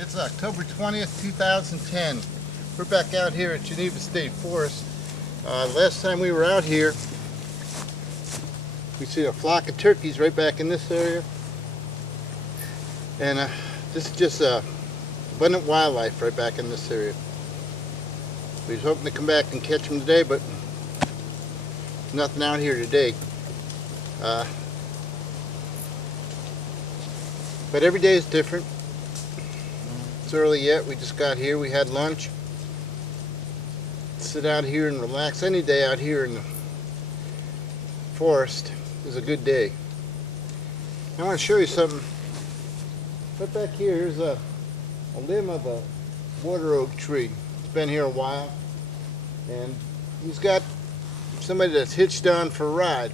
It's October 20th, 2010. We're back out here at Geneva State Forest. Last time we were out here, we see a flock of turkeys right back in this area. And this is just abundant wildlife right back in this area. We was hoping to come back and catch them today, but nothing out here today. But every day is different. It's early yet. We just got here. We had lunch. Sit out here and relax. Any day out here in the forest is a good day. I want to show you something. Right back here, here's a limb of a water oak tree. It's been here a while, and he's got somebody that's hitched on for a ride.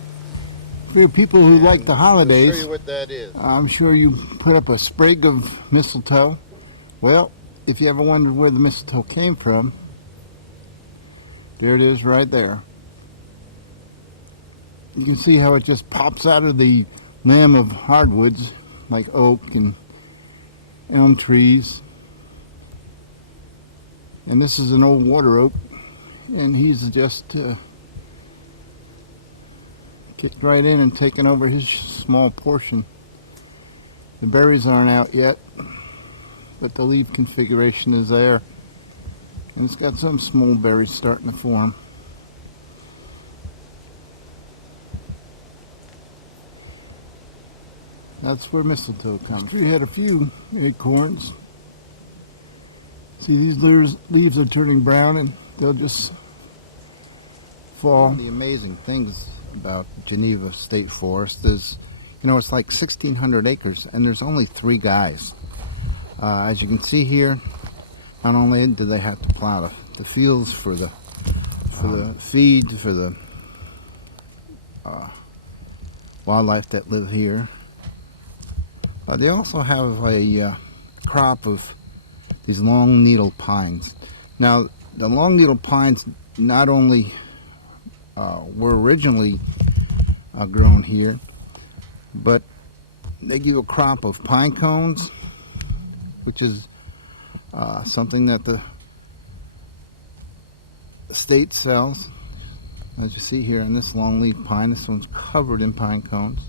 For your people who like the holidays, I'll show you what that is. I'm sure you put up a sprig of mistletoe. Well, if you ever wondered where the mistletoe came from, there it is right there. You can see how it just pops out of the limb of hardwoods like oak and elm trees. And this is an old water oak, and he's just kicked right in and taken over his small portion. The berries aren't out yet, but the leaf configuration is there, and it's got some small berries starting to form. That's where mistletoe comes. We had a few acorns. See, these leaves are turning brown, and they'll just fall. One of the amazing things about Geneva State Forest is, you know, it's like 1,600 acres, and there's only 3 guys. As you can see here, not only do they have to plow the fields for the feed for the wildlife that live here, they also have a crop of these long needle pines. Now, the long needle pines not only were originally grown here, but they give a crop of pine cones, which is something that the state sells. As you see here on this longleaf pine, this one's covered in pine cones.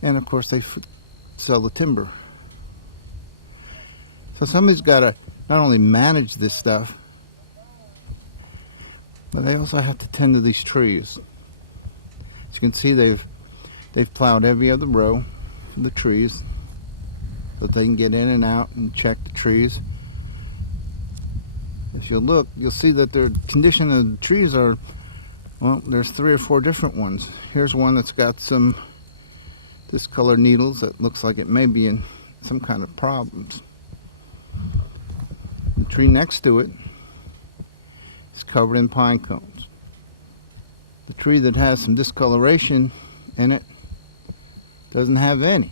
And of course they sell the timber. So somebody's got to not only manage this stuff, but they also have to tend to these trees. As you can see, they've plowed every other row of the trees, so that they can get in and out and check the trees. If you look, you'll see that the condition of the trees are, well, there's 3 or 4 different ones. Here's one that's got some discolored needles that looks like it may be in some kind of problems. The tree next to it is covered in pine cones. The tree that has some discoloration in it doesn't have any.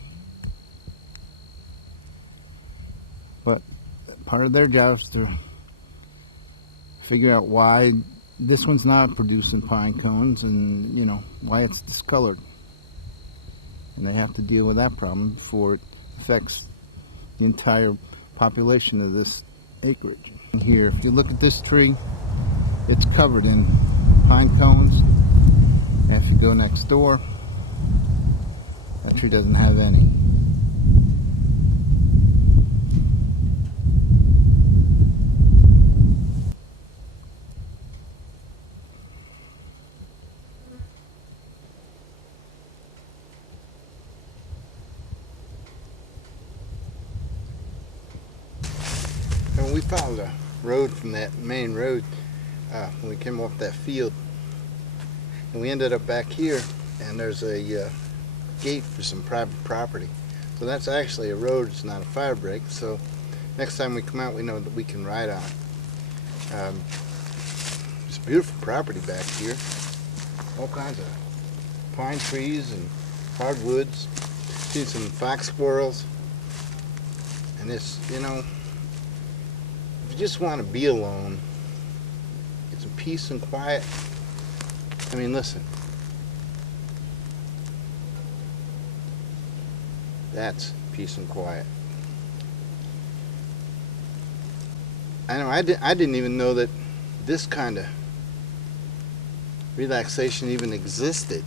But part of their job is to figure out why this one's not producing pine cones, and you know why it's discolored. And they have to deal with that problem before it affects the entire population of this acreage. And here, if you look at this tree, it's covered in pine cones. And if you go next door, that tree doesn't have any. And we followed a road from that main road when we came off that field, and we ended up back here, and there's a gate for some private property. So that's actually a road, it's not a fire break, so next time we come out we know that we can ride on it. It's beautiful property back here, all kinds of pine trees and hardwoods. See some fox squirrels, and it's, you know, if you just want to be alone, get some peace and quiet, I mean, listen, that's peace and quiet. I know I didn't even know that this kind of relaxation even existed.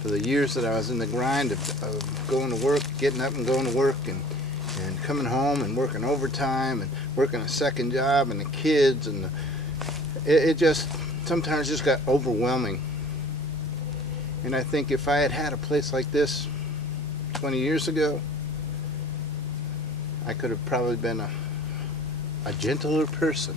For the years that I was in the grind of going to work, getting up and going to work, and coming home and working overtime and working a second job and the kids, and it just sometimes just got overwhelming. And I think if I had had a place like this 20 years ago, I could have probably been a gentler person.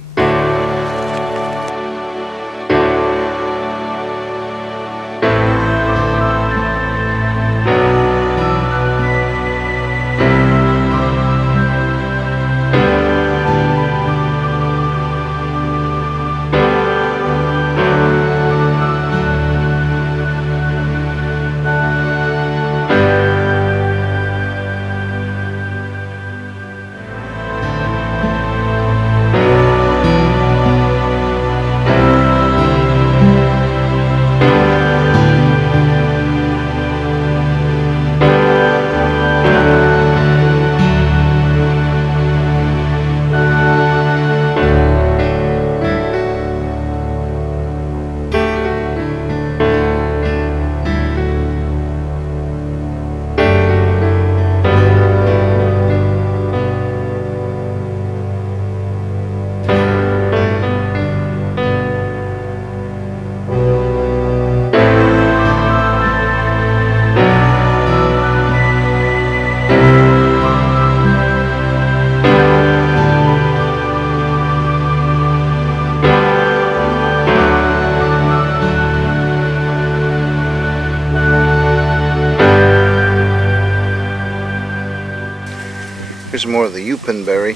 Here's more of the Yupenberry.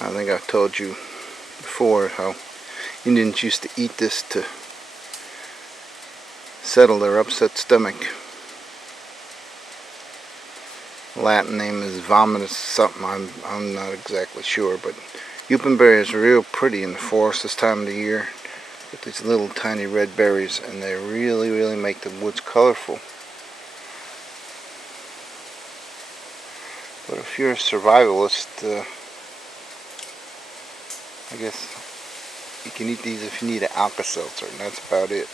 I think I've told you before how Indians used to eat this to settle their upset stomach. Latin name is vomitus something, I'm not exactly sure, but Yupenberry is real pretty in the forest this time of the year with these little tiny red berries, and they really make the woods colorful. But if you're a survivalist, I guess you can eat these if you need an Alka-Seltzer, and that's about it.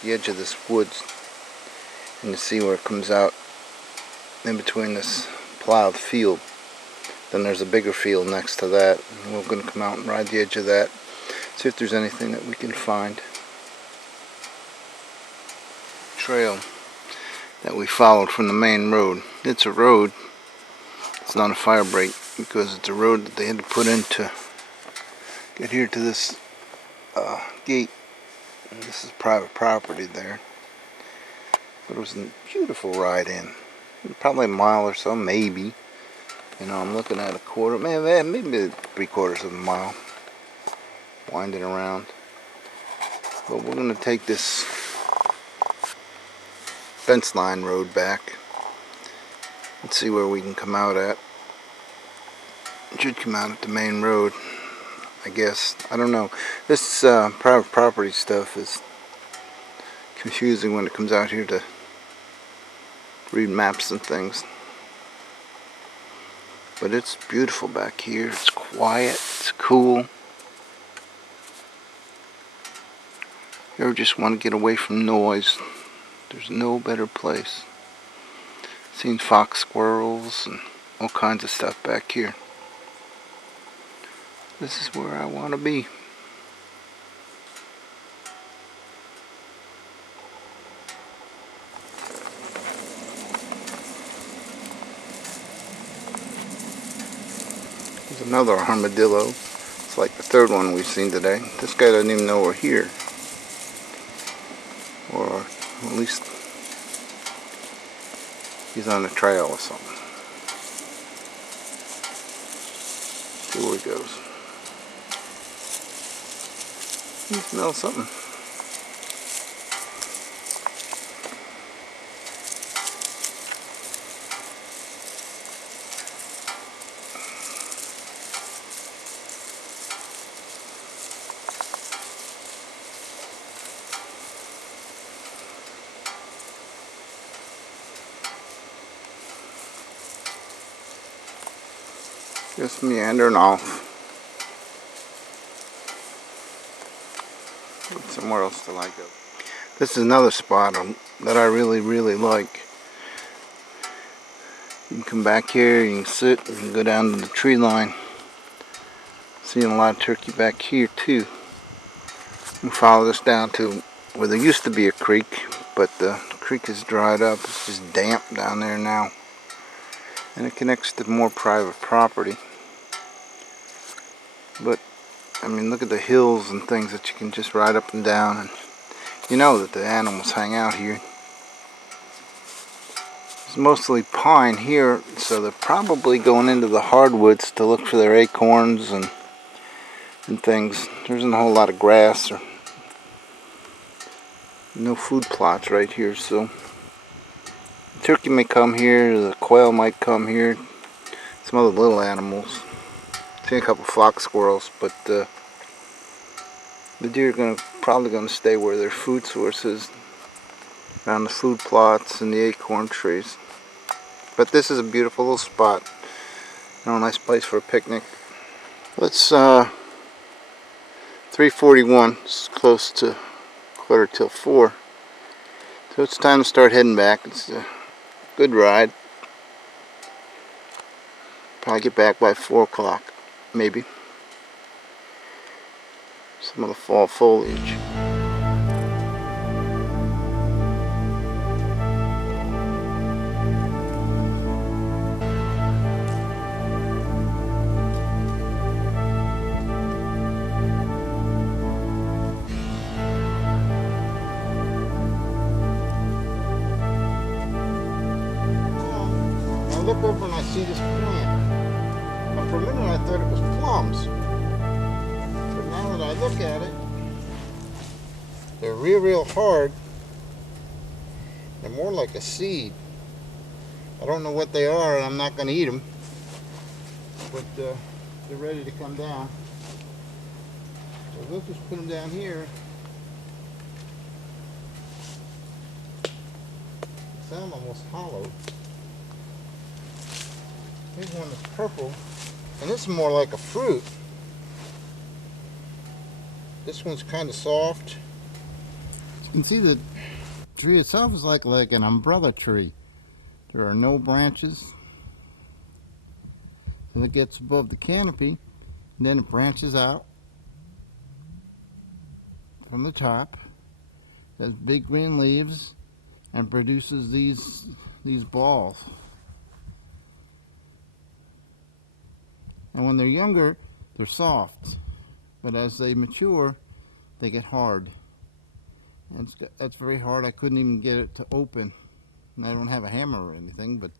The edge of this woods, and you see where it comes out in between this plowed field. Then there's a bigger field next to that, and we're going to come out and ride the edge of that, see if there's anything that we can find. Trail that we followed from the main road. It's a road. It's not a fire break because it's a road that they had to put in to get here to this gate. And this is private property there. But it was a beautiful ride in. Probably a mile or so, maybe. You know, I'm looking at a quarter, maybe 3/4 of a mile. Winding around. But we're going to take this fence line road back. Let's see where we can come out at. It should come out at the main road, I guess. I don't know. This private property stuff is confusing when it comes out here to read maps and things. But it's beautiful back here. It's quiet. It's cool. You ever just want to get away from noise? There's no better place. Seen fox squirrels and all kinds of stuff back here. This is where I want to be. There's another armadillo. It's like the third one we've seen today. This guy doesn't even know we're here. Or at least he's on a trail or something. See where he goes. He smells something. Just meandering off. Somewhere else till I go. This is another spot that I really like. You can come back here, you can sit, you can go down to the tree line. Seeing a lot of turkey back here too. We follow this down to where there used to be a creek, but the creek is dried up. It's just damp down there now. And it connects to more private property. But I mean, look at the hills and things that you can just ride up and down, and you know that the animals hang out here. It's mostly pine here, so they're probably going into the hardwoods to look for their acorns and things. There isn't a whole lot of grass or no food plots right here, so the turkey may come here, the quail might come here, some other little animals. Seen a couple fox squirrels, but the deer are probably going to stay where their food source is, around the food plots and the acorn trees. But this is a beautiful little spot. You know, a nice place for a picnic. Let's 3:41. It's close to 3:45. So it's time to start heading back. It's a good ride. Probably get back by 4 o'clock. Maybe. Some of the fall foliage. I look over and I see this plant. And for a minute I thought it was plums. But now that I look at it, they're real hard. They're more like a seed. I don't know what they are, and I'm not going to eat them. But they're ready to come down. So we'll just put them down here. They sound almost hollow. Here's one that's purple, and this is more like a fruit. This one's kind of soft. You can see the tree itself is like an umbrella tree. There are no branches. And it gets above the canopy, and then it branches out from the top. It has big green leaves and produces these balls. And when they're younger, they're soft, but as they mature, they get hard. And that's very hard. I couldn't even get it to open. And I don't have a hammer or anything, but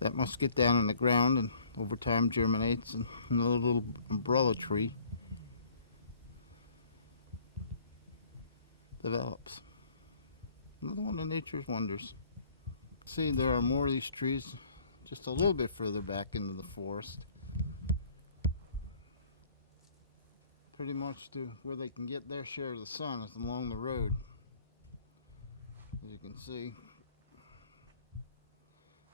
that must get down in the ground and over time germinates and another little umbrella tree develops. Another one of nature's wonders. See, there are more of these trees just a little bit further back into the forest. Pretty much to where they can get their share of the sun is along the road. As you can see,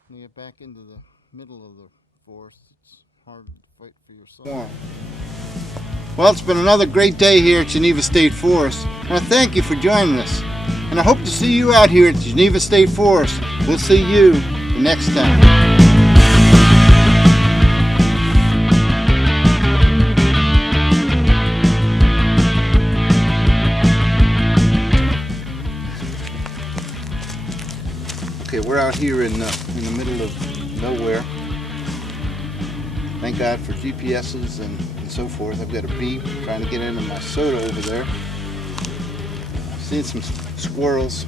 when you get back into the middle of the forest, it's hard to fight for your sun. Well, it's been another great day here at Geneva State Forest, and I thank you for joining us. And I hope to see you out here at Geneva State Forest. We'll see you the next time. Okay, we're out here in the middle of nowhere. Thank God for GPSs and so forth. I've got a bee trying to get into my soda over there. I've seen some squirrels,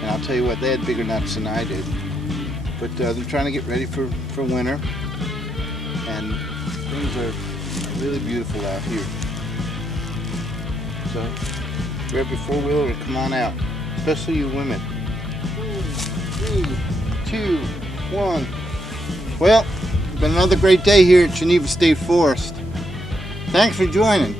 and I'll tell you what, they had bigger nuts than I did. But they're trying to get ready for winter, and things are really beautiful out here. So grab your four-wheeler and come on out, especially you women. 3, 2, 1. Well, it's been another great day here at Geneva State Forest. Thanks for joining.